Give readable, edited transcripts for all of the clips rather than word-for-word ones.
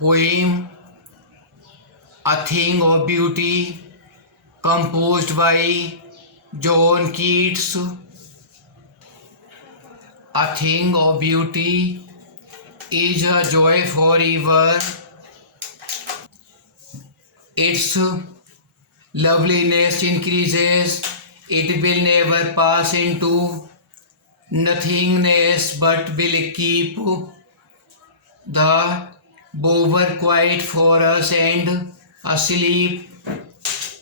poem A Thing of Beauty, composed by John Keats. A thing of beauty is a joy forever. Its loveliness increases, it will never pass into nothingness but will keep the bower quiet for us and asleep,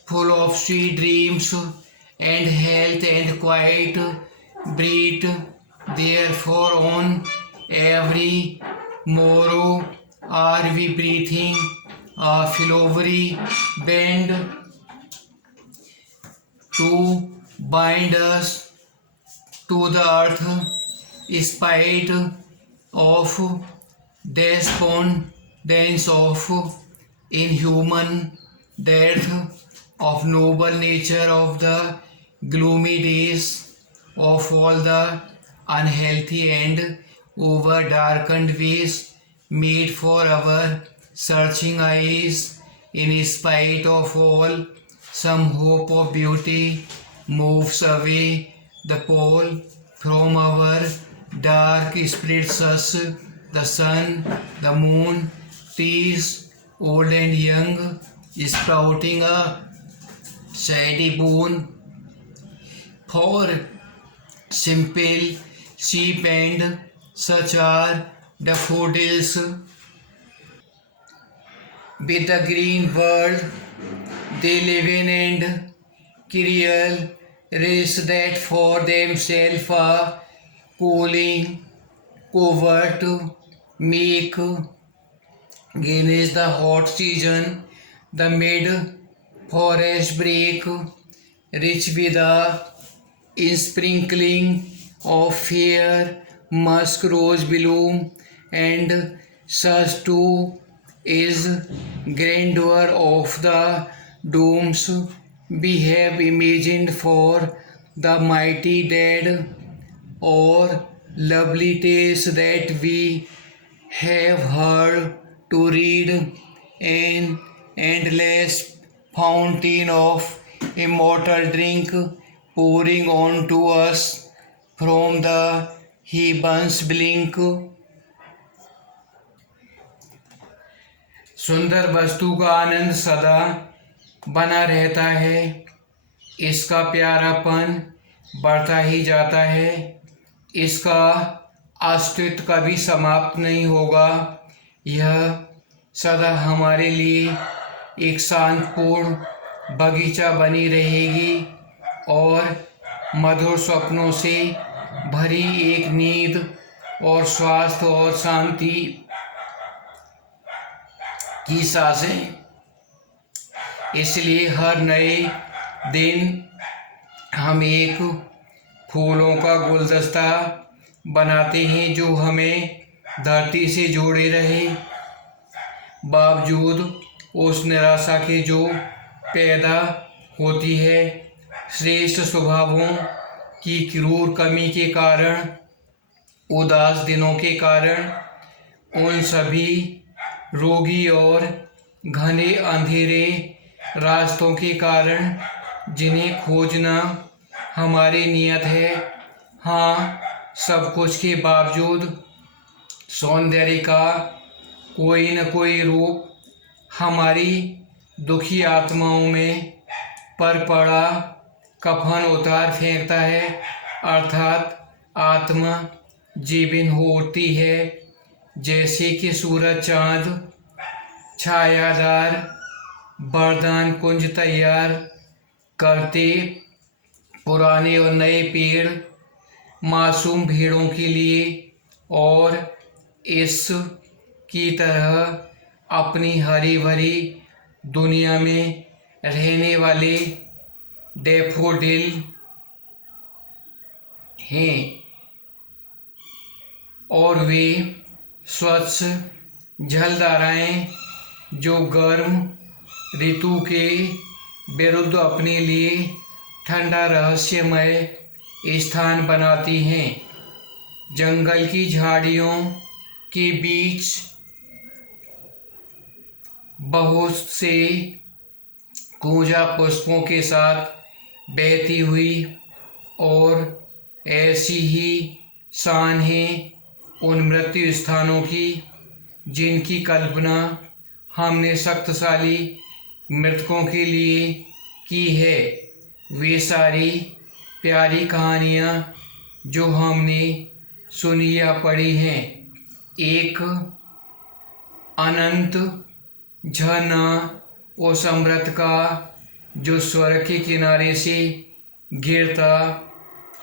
full of sweet dreams and health and quiet breathe. Therefore, on every morrow are we breathing a flowery band to bind us to the earth, spite of despondence of inhuman death, of noble nature of the gloomy days, of all the unhealthy and over darkened ways made for our searching eyes. In spite of all, some hope of beauty moves away the pole from our dark spirits us, the sun, the moon, trees, old and young, sprouting a shady boon for simple sheep and such are daffodils. With the green world they live in and cruel race that for themselves a cooling covert make against the hot season. The mid forest break rich with a sprinkling of fair musk rose bloom, and such too is grandeur of the domes we have imagined for the mighty dead, or lovely tales that we have heard to read, an endless fountain of immortal drink pouring on to us from the heavens blink. सुंदर वस्तु का आनंद सदा बना रहता है, इसका प्यारापन बढ़ता ही जाता है, इसका अस्तित्व कभी समाप्त नहीं होगा। यह सदा हमारे लिए एक शांतपूर्ण बगीचा बनी रहेगी और मधुर सपनों से भरी एक नींद और स्वास्थ्य और शांति की सांसें। इसलिए हर नए दिन हम एक फूलों का गुलदस्ता बनाते हैं जो हमें धरती से जोड़े रहे, बावजूद उस निराशा के जो पैदा होती है श्रेष्ठ स्वभावों की क्रूर कमी के कारण, उदास दिनों के कारण, उन सभी रोगी और घने अंधेरे रास्तों के कारण जिन्हें खोजना हमारी नियत है। हाँ, सब कुछ के बावजूद सौंदर्य का कोई न कोई रूप हमारी दुखी आत्माओं में पर पड़ा कफन उतार फेंकता है, अर्थात आत्मा जीवन होती है। जैसे कि सूरज चाँद छायादार वरदान कुंज तैयार करते पुराने और नए पेड़ मासूम भेड़ों के लिए, और इस की तरह अपनी हरी भरी दुनिया में रहने वाले डैफोडिल हैं, और वे स्वच्छ जलधाराएं जो गर्म ऋतु के विरुद्ध अपने लिए ठंडा रहस्यमय स्थान बनाती हैं। जंगल की झाड़ियों के बीच बहुत से कूंजा पुष्पों के साथ बहती हुई, और ऐसी ही शान है उन मृत्यु स्थानों की जिनकी कल्पना हमने शक्तिशाली मृतकों के लिए की है। वे सारी प्यारी कहानियाँ जो हमने सुनी या पढ़ी हैं, एक अनंत झरना उस अमृत का जो स्वर्ग के किनारे से गिरता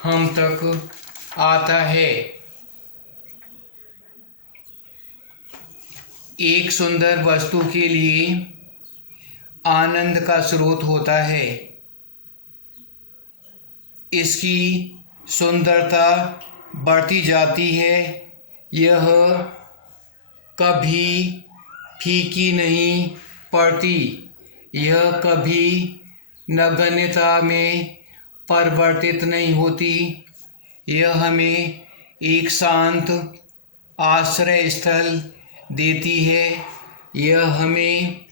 हम तक आता है। एक सुंदर वस्तु के लिए आनंद का स्रोत होता है। इसकी सुंदरता बढ़ती जाती है। यह कभी फीकी नहीं पड़ती। यह कभी नगण्यता में परिवर्तित नहीं होती। यह हमें एक शांत आश्रय स्थल देती है। यह हमें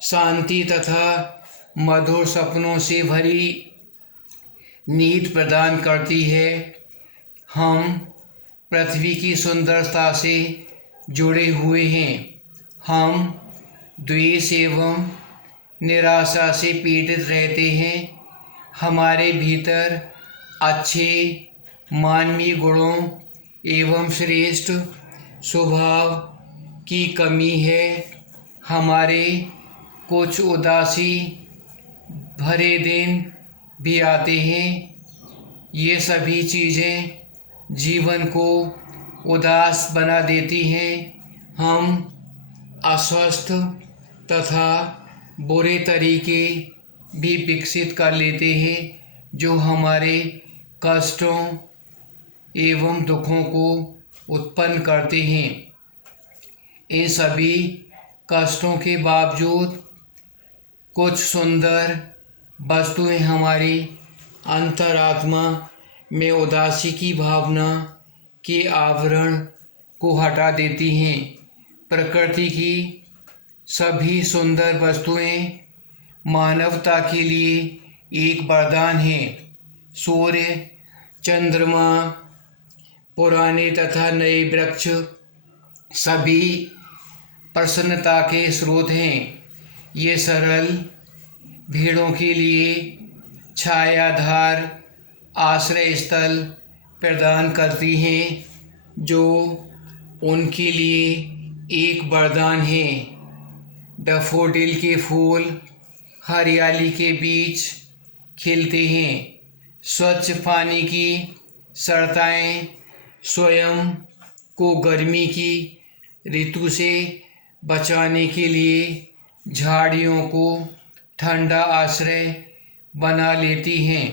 शांति तथा मधुर सपनों से भरी नींद प्रदान करती है। हम पृथ्वी की सुंदरता से जुड़े हुए हैं। हम द्वेष एवं निराशा से पीड़ित रहते हैं। हमारे भीतर अच्छे मानवीय गुणों एवं श्रेष्ठ स्वभाव की कमी है। हमारे कुछ उदासी भरे दिन भी आते हैं। ये सभी चीज़ें जीवन को उदास बना देती हैं। हम अस्वस्थ तथा बुरे तरीके भी विकसित कर लेते हैं जो हमारे कष्टों एवं दुखों को उत्पन्न करते हैं। इन सभी कष्टों के बावजूद कुछ सुंदर वस्तुएं हमारी अंतरात्मा में उदासी की भावना के आवरण को हटा देती हैं। प्रकृति की सभी सुंदर वस्तुएं मानवता के लिए एक वरदान है। सूर्य, चंद्रमा, पुराने तथा नए वृक्ष सभी प्रसन्नता के स्रोत हैं। ये सरल भीड़ों के लिए छायाधार आश्रय स्थल प्रदान करती हैं जो उनके लिए एक वरदान है। डैफोडिल के फूल हरियाली के बीच खिलते हैं। स्वच्छ पानी की सरिताएं स्वयं को गर्मी की ऋतु से बचाने के लिए झाड़ियों को ठंडा आश्रय बना लेती हैं।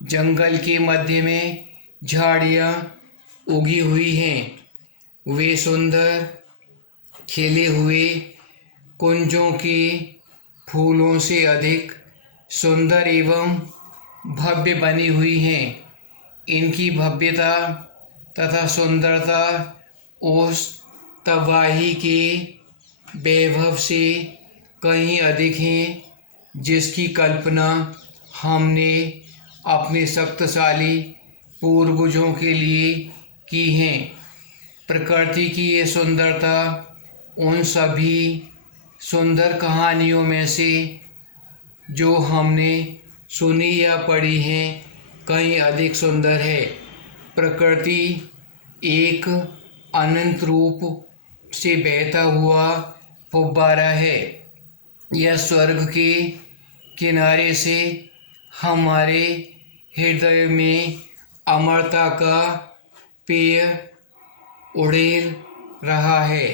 जंगल के मध्य में झाड़ियाँ उगी हुई हैं। वे सुंदर खिले हुए कुंजों के फूलों से अधिक सुंदर एवं भव्य बनी हुई हैं। इनकी भव्यता तथा सुंदरता उस तबाही के वैभव से कहीं अधिक हैं जिसकी कल्पना हमने अपने शक्तिशाली पूर्वजों के लिए की है। प्रकृति की ये सुंदरता उन सभी सुंदर कहानियों में से जो हमने सुनी या पढ़ी हैं कहीं अधिक सुंदर है। प्रकृति एक अनंत रूप से बहता हुआ फुब्बारा है। यह स्वर्ग के किनारे से हमारे हृदय में अमरता का पेय उड़ेल रहा है।